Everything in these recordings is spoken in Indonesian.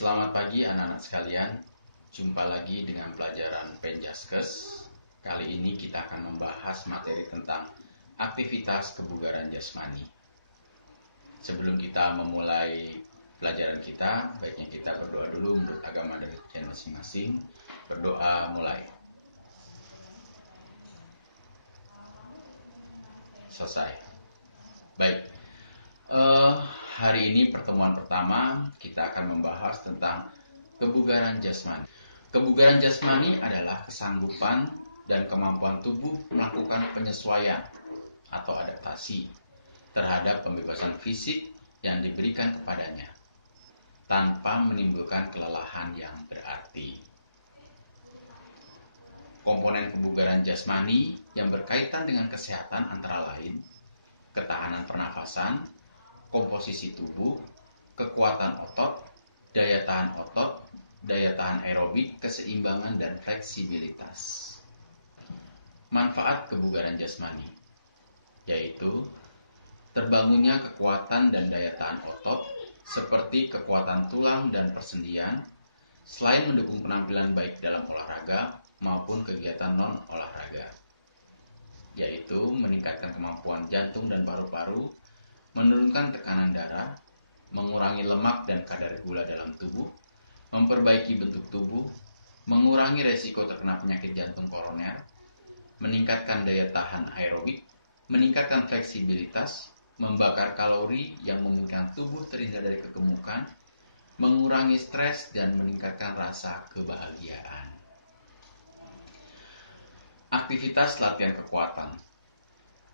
Selamat pagi anak-anak sekalian. Jumpa lagi dengan pelajaran Penjaskes. Kali ini kita akan membahas materi tentang aktivitas kebugaran jasmani. Sebelum kita memulai pelajaran kita, baiknya kita berdoa dulu menurut agama dan kepercayaan masing-masing. Berdoa mulai. Selesai. Baik. Hari ini pertemuan pertama kita akan membahas tentang kebugaran jasmani. Kebugaran jasmani adalah kesanggupan dan kemampuan tubuh melakukan penyesuaian atau adaptasi terhadap pembebasan fisik yang diberikan kepadanya tanpa menimbulkan kelelahan yang berarti. Komponen kebugaran jasmani yang berkaitan dengan kesehatan antara lain ketahanan pernafasan, komposisi tubuh, kekuatan otot, daya tahan aerobik, keseimbangan, dan fleksibilitas. Manfaat kebugaran jasmani yaitu terbangunnya kekuatan dan daya tahan otot seperti kekuatan tulang dan persendian, selain mendukung penampilan baik dalam olahraga maupun kegiatan non-olahraga, yaitu meningkatkan kemampuan jantung dan paru-paru, menurunkan tekanan darah, mengurangi lemak dan kadar gula dalam tubuh, memperbaiki bentuk tubuh, mengurangi resiko terkena penyakit jantung koroner, meningkatkan daya tahan aerobik, meningkatkan fleksibilitas, membakar kalori yang memungkinkan tubuh terhindar dari kegemukan, mengurangi stres, dan meningkatkan rasa kebahagiaan. Aktivitas latihan kekuatan.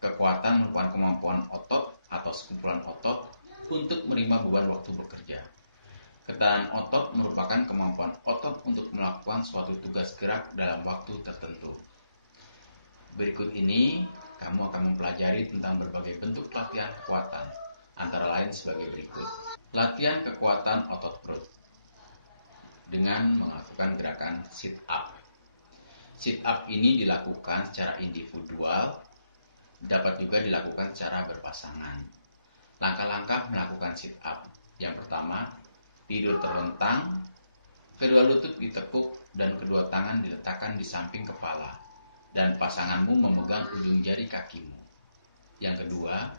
Kekuatan merupakan kemampuan otot atau sekumpulan otot untuk menerima beban waktu bekerja. Ketahanan otot merupakan kemampuan otot untuk melakukan suatu tugas gerak dalam waktu tertentu. Berikut ini, kamu akan mempelajari tentang berbagai bentuk latihan kekuatan, antara lain sebagai berikut. Latihan kekuatan otot perut dengan melakukan gerakan sit-up. Sit-up ini dilakukan secara individual, dapat juga dilakukan secara berpasangan. Langkah-langkah melakukan sit-up. Yang pertama, tidur terlentang, kedua lutut ditekuk dan kedua tangan diletakkan di samping kepala dan pasanganmu memegang ujung jari kakimu. Yang kedua,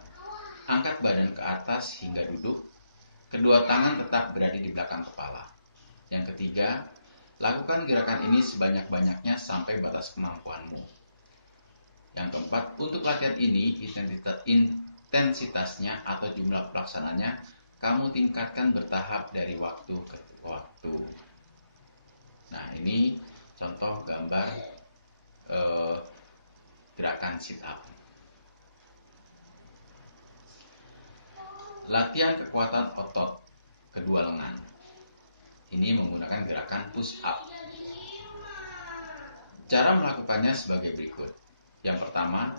angkat badan ke atas hingga duduk, kedua tangan tetap berada di belakang kepala. Yang ketiga, lakukan gerakan ini sebanyak-banyaknya sampai batas kemampuanmu. Yang keempat, untuk latihan ini intensitasnya atau jumlah pelaksananya kamu tingkatkan bertahap dari waktu ke waktu. Nah, ini contoh gambar gerakan sit up. Latihan kekuatan otot kedua lengan. Ini menggunakan gerakan push up. Cara melakukannya sebagai berikut. Yang pertama,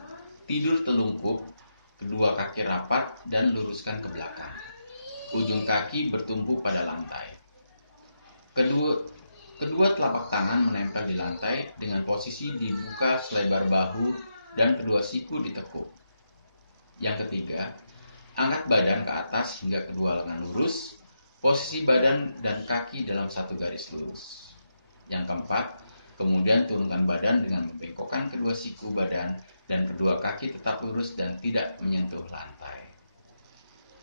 tidur telungkup, kedua kaki rapat dan luruskan ke belakang. Ujung kaki bertumpu pada lantai. Kedua telapak tangan menempel di lantai dengan posisi dibuka selebar bahu dan kedua siku ditekuk. Yang ketiga, angkat badan ke atas hingga kedua lengan lurus, posisi badan dan kaki dalam satu garis lurus. Yang keempat, kemudian turunkan badan dengan membengkokkan kedua siku badan dan kedua kaki tetap lurus dan tidak menyentuh lantai.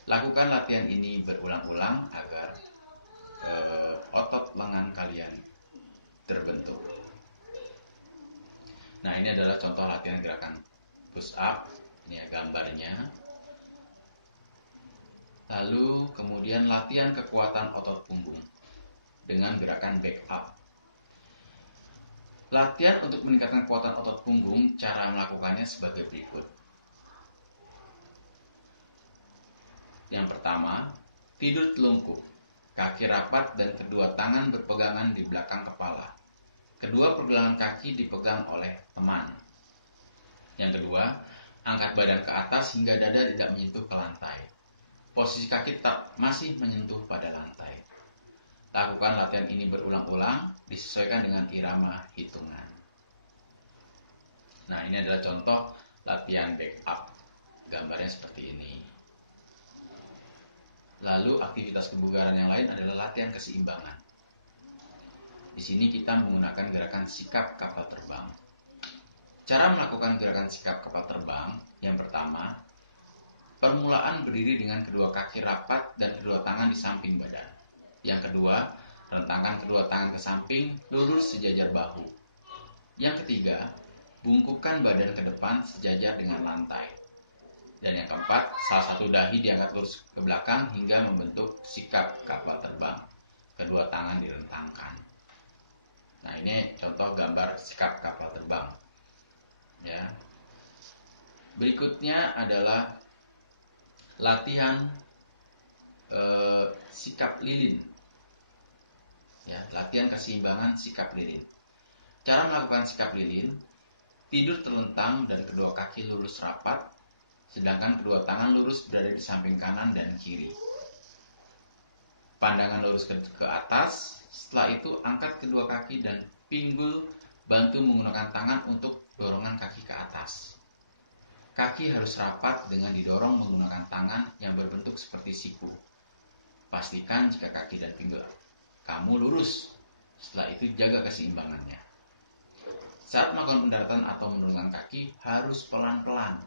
Lakukan latihan ini berulang-ulang agar otot lengan kalian terbentuk. Nah, ini adalah contoh latihan gerakan push up. Ini ya gambarnya. Lalu kemudian latihan kekuatan otot punggung dengan gerakan back up. Latihan untuk meningkatkan kekuatan otot punggung, cara melakukannya sebagai berikut. Yang pertama, tidur telungkup, kaki rapat dan kedua tangan berpegangan di belakang kepala. Kedua pergelangan kaki dipegang oleh teman. Yang kedua, angkat badan ke atas hingga dada tidak menyentuh ke lantai. Posisi kaki tetap masih menyentuh pada lantai. Lakukan latihan ini berulang-ulang, disesuaikan dengan irama hitungan. Nah, ini adalah contoh latihan back up. Gambarnya seperti ini. Lalu aktivitas kebugaran yang lain adalah latihan keseimbangan. Di sini kita menggunakan gerakan sikap kapal terbang. Cara melakukan gerakan sikap kapal terbang, yang pertama, permulaan berdiri dengan kedua kaki rapat dan kedua tangan di samping badan. Yang kedua, rentangkan kedua tangan ke samping, lurus sejajar bahu. Yang ketiga, bungkukkan badan ke depan sejajar dengan lantai. Dan yang keempat, salah satu dahi diangkat lurus ke belakang hingga membentuk sikap kapal terbang. Kedua tangan direntangkan. Nah, ini contoh gambar sikap kapal terbang. Ya. Berikutnya adalah latihan sikap lilin. Ya, latihan keseimbangan sikap lilin. Cara melakukan sikap lilin, tidur terlentang dan kedua kaki lurus rapat, sedangkan kedua tangan lurus berada di samping kanan dan kiri. Pandangan lurus ke atas. Setelah itu angkat kedua kaki dan pinggul, bantu menggunakan tangan untuk dorongan kaki ke atas. Kaki harus rapat dengan didorong menggunakan tangan yang berbentuk seperti siku. Pastikan jika kaki dan pinggul kamu lurus. Setelah itu jaga keseimbangannya. Saat melakukan pendaratan atau menurunkan kaki harus pelan-pelan.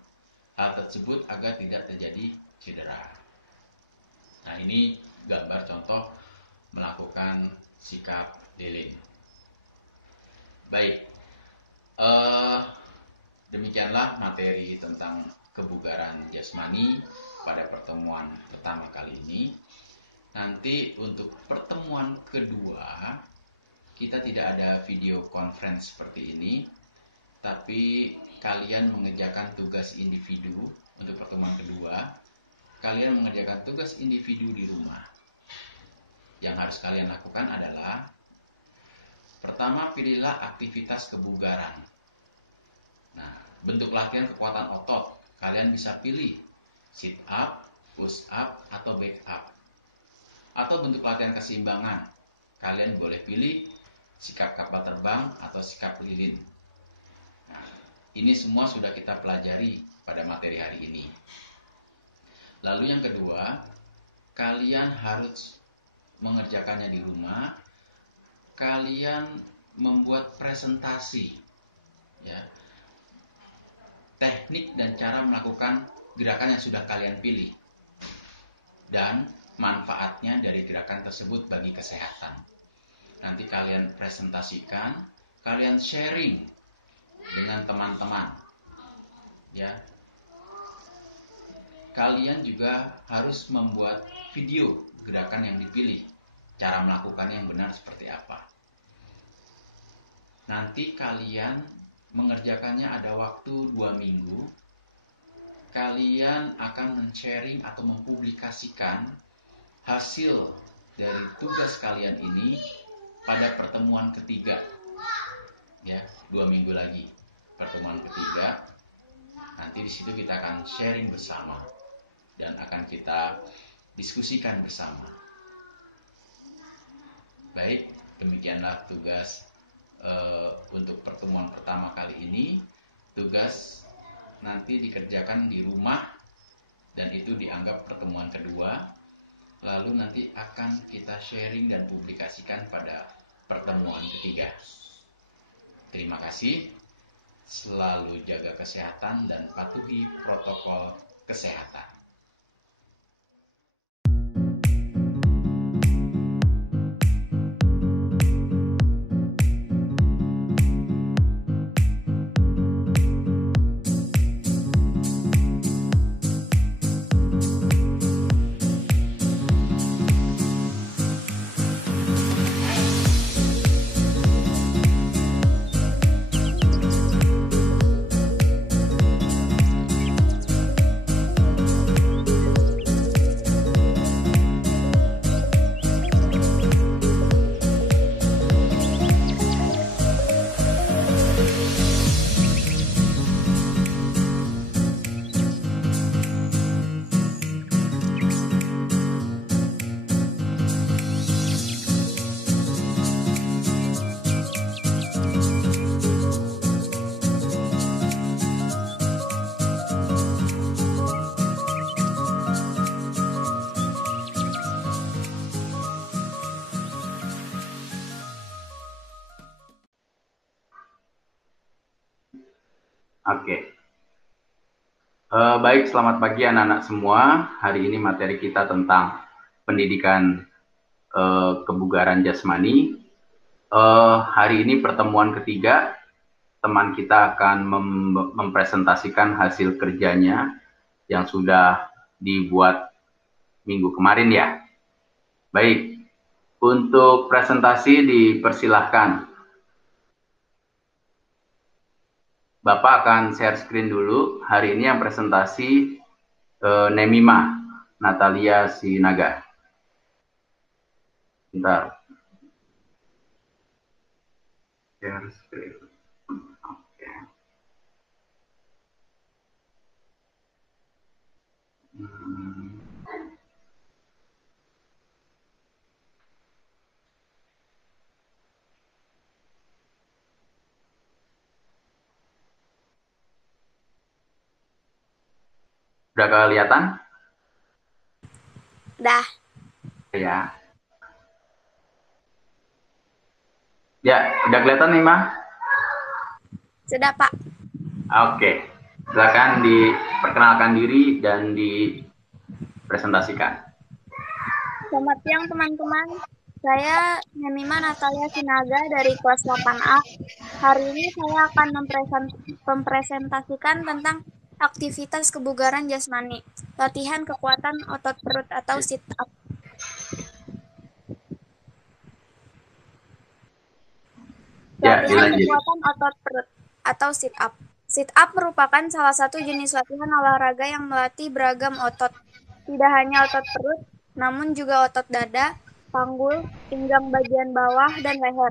Hal tersebut agar tidak terjadi cedera. Nah, ini gambar contoh melakukan sikap lilin. Baik, demikianlah materi tentang kebugaran jasmani pada pertemuan pertama kali ini. Nanti untuk pertemuan kedua, kita tidak ada video conference seperti ini, tapi kalian mengerjakan tugas individu. Untuk pertemuan kedua, kalian mengerjakan tugas individu di rumah. Yang harus kalian lakukan adalah, pertama, pilihlah aktivitas kebugaran. Nah, bentuk latihan kekuatan otot, kalian bisa pilih sit up, push up, atau back up. Atau bentuk latihan keseimbangan, kalian boleh pilih sikap kapal terbang atau sikap lilin. Nah, ini semua sudah kita pelajari pada materi hari ini. Lalu yang kedua, kalian harus mengerjakannya di rumah. Kalian membuat presentasi, ya, teknik dan cara melakukan gerakan yang sudah kalian pilih, dan manfaatnya dari gerakan tersebut bagi kesehatan. Nanti kalian presentasikan, kalian sharing dengan teman-teman, ya. Kalian juga harus membuat video gerakan yang dipilih, cara melakukannya yang benar seperti apa. Nanti kalian mengerjakannya ada waktu 2 minggu. Kalian akan men-sharing atau mempublikasikan hasil dari tugas kalian ini pada pertemuan ketiga. Ya, 2 minggu lagi. Pertemuan ketiga. Nanti di situ kita akan sharing bersama dan akan kita diskusikan bersama. Baik, demikianlah tugas untuk pertemuan pertama kali ini. Tugas nanti dikerjakan di rumah dan itu dianggap pertemuan kedua. Lalu nanti akan kita sharing dan publikasikan pada pertemuan ketiga. Terima kasih. Selalu jaga kesehatan dan patuhi protokol kesehatan. Oke. Baik, selamat pagi anak-anak semua. Hari ini materi kita tentang pendidikan kebugaran jasmani. Hari ini pertemuan ketiga, teman kita akan mempresentasikan hasil kerjanya yang sudah dibuat minggu kemarin ya. Baik, untuk presentasi dipersilahkan. Bapak akan share screen dulu. Hari ini yang presentasi Nemima Natalia Sinaga. Bentar. Share screen. Oke. Udah kelihatan? Dah. Ya. Ya, udah kelihatan nih, Mah? Sudah, Pak. Oke. Silakan diperkenalkan diri dan dipresentasikan. Selamat siang, teman-teman. Saya Nemima Natalia Sinaga dari kelas 8A. Hari ini saya akan mempresentasikan tentang aktivitas kebugaran jasmani, latihan kekuatan otot perut atau sit up. Ya, Latihan dilanjut. kekuatan otot perut atau sit up. Sit up merupakan salah satu jenis latihan olahraga yang melatih beragam otot. Tidak hanya otot perut, namun juga otot dada, panggul, pinggang bagian bawah, dan leher.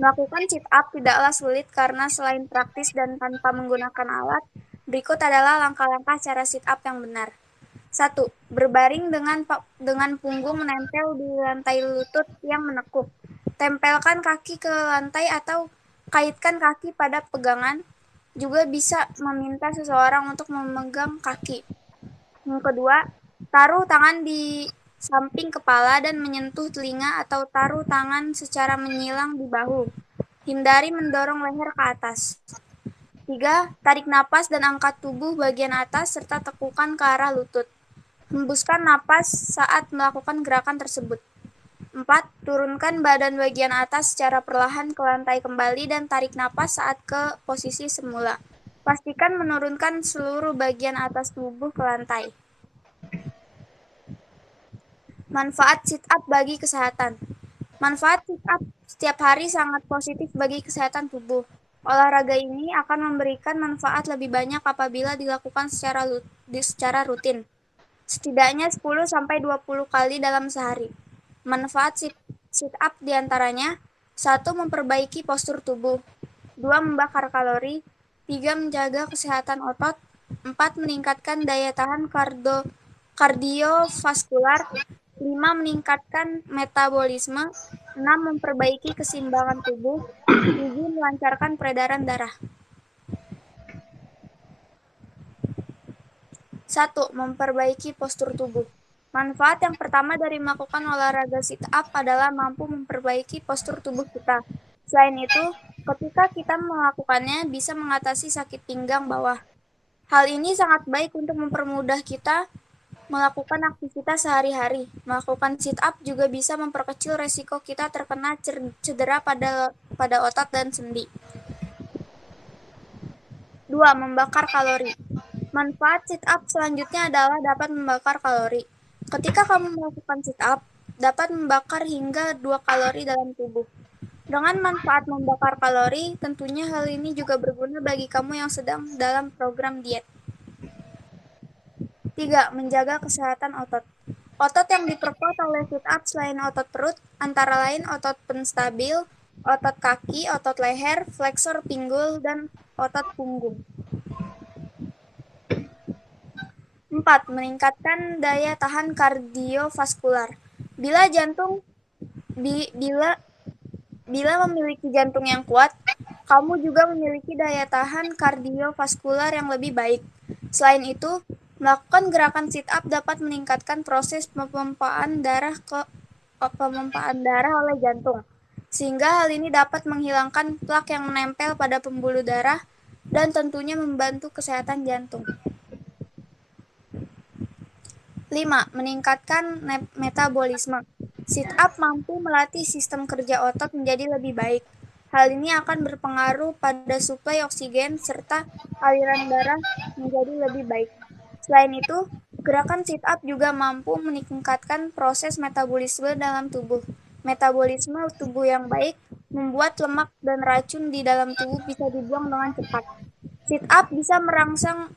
Melakukan sit up tidaklah sulit karena selain praktis dan tanpa menggunakan alat, berikut adalah langkah-langkah cara sit up yang benar. 1. Berbaring dengan punggung menempel di lantai lutut yang menekuk. Tempelkan kaki ke lantai atau kaitkan kaki pada pegangan. Juga bisa meminta seseorang untuk memegang kaki. Yang kedua, taruh tangan di samping kepala dan menyentuh telinga atau taruh tangan secara menyilang di bahu. Hindari mendorong leher ke atas. 3. Tarik napas dan angkat tubuh bagian atas serta tekukan ke arah lutut. Hembuskan napas saat melakukan gerakan tersebut. 4. Turunkan badan bagian atas secara perlahan ke lantai kembali dan tarik napas saat ke posisi semula. Pastikan menurunkan seluruh bagian atas tubuh ke lantai. Manfaat sit-up bagi kesehatan. Manfaat sit-up setiap hari sangat positif bagi kesehatan tubuh. Olahraga ini akan memberikan manfaat lebih banyak apabila dilakukan secara rutin. Setidaknya 10-20 kali dalam sehari. Manfaat sit-up diantaranya: 1. Memperbaiki postur tubuh. 2. Membakar kalori. 3. Menjaga kesehatan otot. 4. Meningkatkan daya tahan kardiovaskular. 5. Meningkatkan metabolisme. 6. Memperbaiki keseimbangan tubuh. 7. Melancarkan peredaran darah. 1. Memperbaiki postur tubuh. Manfaat yang pertama dari melakukan olahraga sit-up adalah mampu memperbaiki postur tubuh kita. Selain itu, ketika kita melakukannya bisa mengatasi sakit pinggang bawah. Hal ini sangat baik untuk mempermudah kita melakukan aktivitas sehari-hari. Melakukan sit-up juga bisa memperkecil resiko kita terkena cedera pada otot dan sendi. 2. Membakar kalori. Manfaat sit-up selanjutnya adalah dapat membakar kalori. Ketika kamu melakukan sit-up, dapat membakar hingga 2 kalori dalam tubuh. Dengan manfaat membakar kalori, tentunya hal ini juga berguna bagi kamu yang sedang dalam program diet. 3. Menjaga kesehatan otot. Otot yang diperkuat oleh sit-up selain otot perut, antara lain otot penstabil, otot kaki, otot leher, fleksor pinggul, dan otot punggung. 4. Meningkatkan daya tahan kardiovaskular. Bila jantung bi, bila bila memiliki jantung yang kuat, kamu juga memiliki daya tahan kardiovaskular yang lebih baik. Selain itu, melakukan gerakan sit up dapat meningkatkan proses pemompaan darah oleh jantung. Sehingga hal ini dapat menghilangkan plak yang menempel pada pembuluh darah dan tentunya membantu kesehatan jantung. 5. Meningkatkan metabolisme. Sit up mampu melatih sistem kerja otot menjadi lebih baik. Hal ini akan berpengaruh pada suplai oksigen serta aliran darah menjadi lebih baik. Selain itu, gerakan sit up juga mampu meningkatkan proses metabolisme dalam tubuh. Metabolisme tubuh yang baik membuat lemak dan racun di dalam tubuh bisa dibuang dengan cepat. Sit up bisa merangsang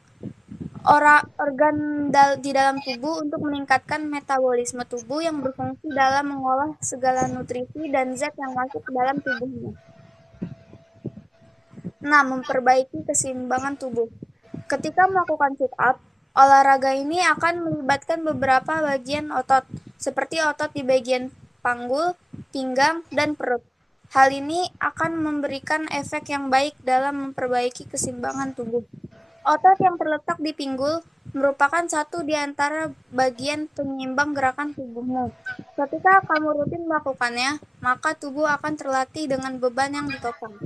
organ di dalam tubuh untuk meningkatkan metabolisme tubuh yang berfungsi dalam mengolah segala nutrisi dan zat yang masuk ke dalam tubuhnya. 6. Memperbaiki keseimbangan tubuh. Ketika melakukan sit up, olahraga ini akan melibatkan beberapa bagian otot, seperti otot di bagian panggul, pinggang, dan perut. Hal ini akan memberikan efek yang baik dalam memperbaiki keseimbangan tubuh. Otot yang terletak di pinggul merupakan satu di antara bagian penyeimbang gerakan tubuhmu. Ketika kamu rutin melakukannya, maka tubuh akan terlatih dengan beban yang ditopang.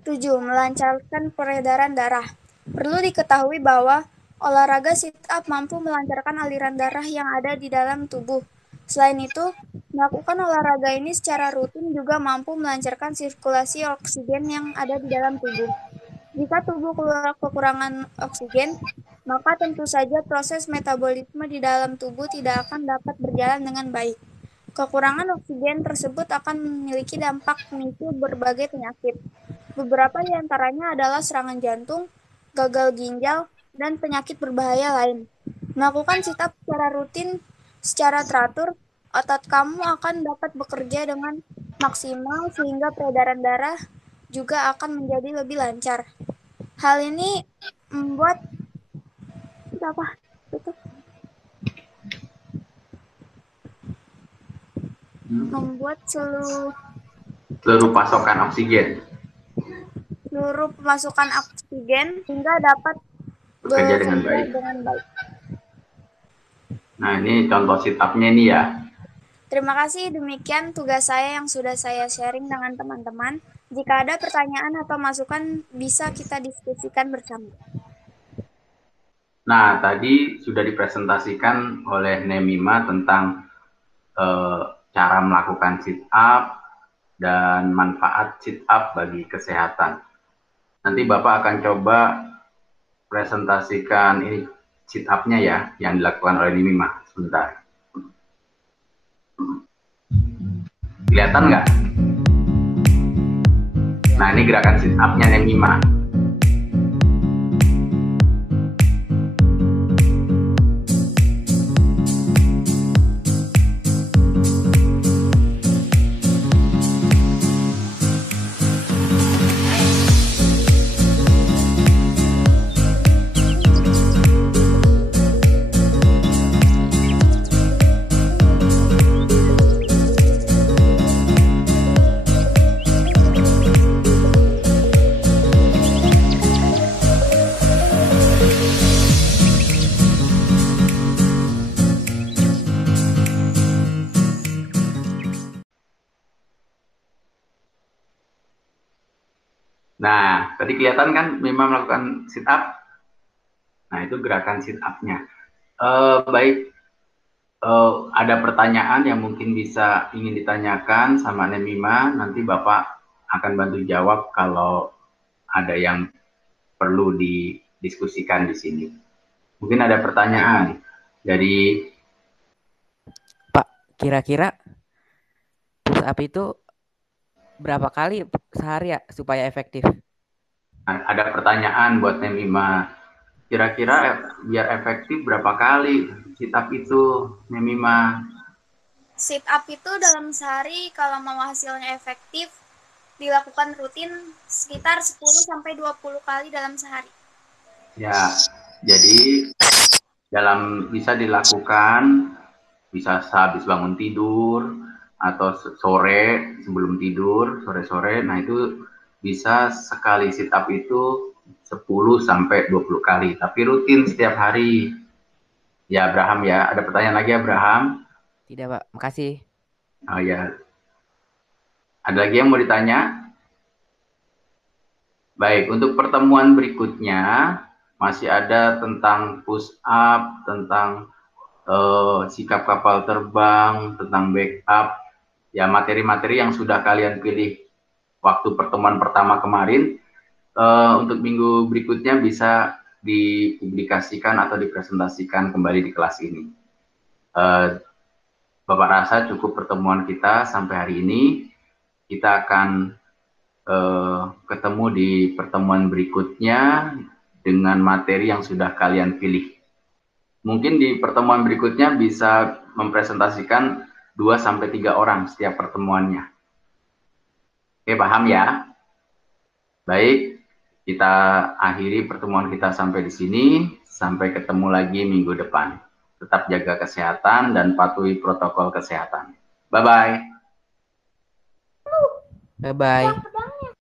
7. Melancarkan peredaran darah. Perlu diketahui bahwa olahraga sit-up mampu melancarkan aliran darah yang ada di dalam tubuh. Selain itu, melakukan olahraga ini secara rutin juga mampu melancarkan sirkulasi oksigen yang ada di dalam tubuh. Jika tubuh kekurangan oksigen, maka tentu saja proses metabolisme di dalam tubuh tidak akan dapat berjalan dengan baik. Kekurangan oksigen tersebut akan memiliki dampak memicu berbagai penyakit. Beberapa di antaranya adalah serangan jantung, gagal ginjal, dan penyakit berbahaya lain. Melakukan sit-up secara rutin, secara teratur, otot kamu akan dapat bekerja dengan maksimal sehingga peredaran darah juga akan menjadi lebih lancar. Hal ini membuat seluruh pasokan oksigen. Seluruh pemasukan oksigen hingga dapat bekerja dengan baik. Nah, ini contoh sit up-nya ini ya. Terima kasih, demikian tugas saya yang sudah saya sharing dengan teman-teman. Jika ada pertanyaan atau masukan, bisa kita diskusikan bersama. Nah, tadi sudah dipresentasikan oleh Nemima tentang cara melakukan sit up dan manfaat sit up bagi kesehatan. Nanti Bapak akan coba presentasikan ini sit up-nya ya, yang dilakukan oleh Nemima. Sebentar. Kelihatan nggak? Nah, ini gerakan sit up-nya Nemima. Nah, tadi kelihatan kan memang melakukan sit up. Nah, itu gerakan sit up-nya. Baik, ada pertanyaan yang mungkin bisa ingin ditanyakan sama Nemima. Nanti Bapak akan bantu jawab kalau ada yang perlu didiskusikan di sini. Mungkin ada pertanyaan dari Pak, kira-kira push up itu berapa kali sehari ya supaya efektif? Ada pertanyaan buat Nemima. Kira-kira biar efektif berapa kali sit up itu, Nemima? Sit up itu dalam sehari kalau mau hasilnya efektif dilakukan rutin sekitar 10-20 kali dalam sehari. Ya, jadi bisa dilakukan bisa sehabis bangun tidur atau sore sebelum tidur, sore-sore. Nah, itu bisa sekali sit up itu 10-20 kali, tapi rutin setiap hari. Ya, Abraham ya. Ada pertanyaan lagi, Abraham? Tidak, Pak. Makasih. Oh ya. Ada lagi yang mau ditanya? Baik, untuk pertemuan berikutnya masih ada tentang push up, tentang sikap kapal terbang, tentang backup, ya materi-materi yang sudah kalian pilih waktu pertemuan pertama kemarin. Untuk minggu berikutnya bisa dipublikasikan atau dipresentasikan kembali di kelas ini. Bapak rasa cukup pertemuan kita sampai hari ini. Kita akan ketemu di pertemuan berikutnya dengan materi yang sudah kalian pilih. Mungkin di pertemuan berikutnya bisa mempresentasikan 2-3 orang setiap pertemuannya. Oke, paham ya? Baik, kita akhiri pertemuan kita sampai di sini. Sampai ketemu lagi minggu depan. Tetap jaga kesehatan dan patuhi protokol kesehatan. Bye-bye. Bye-bye.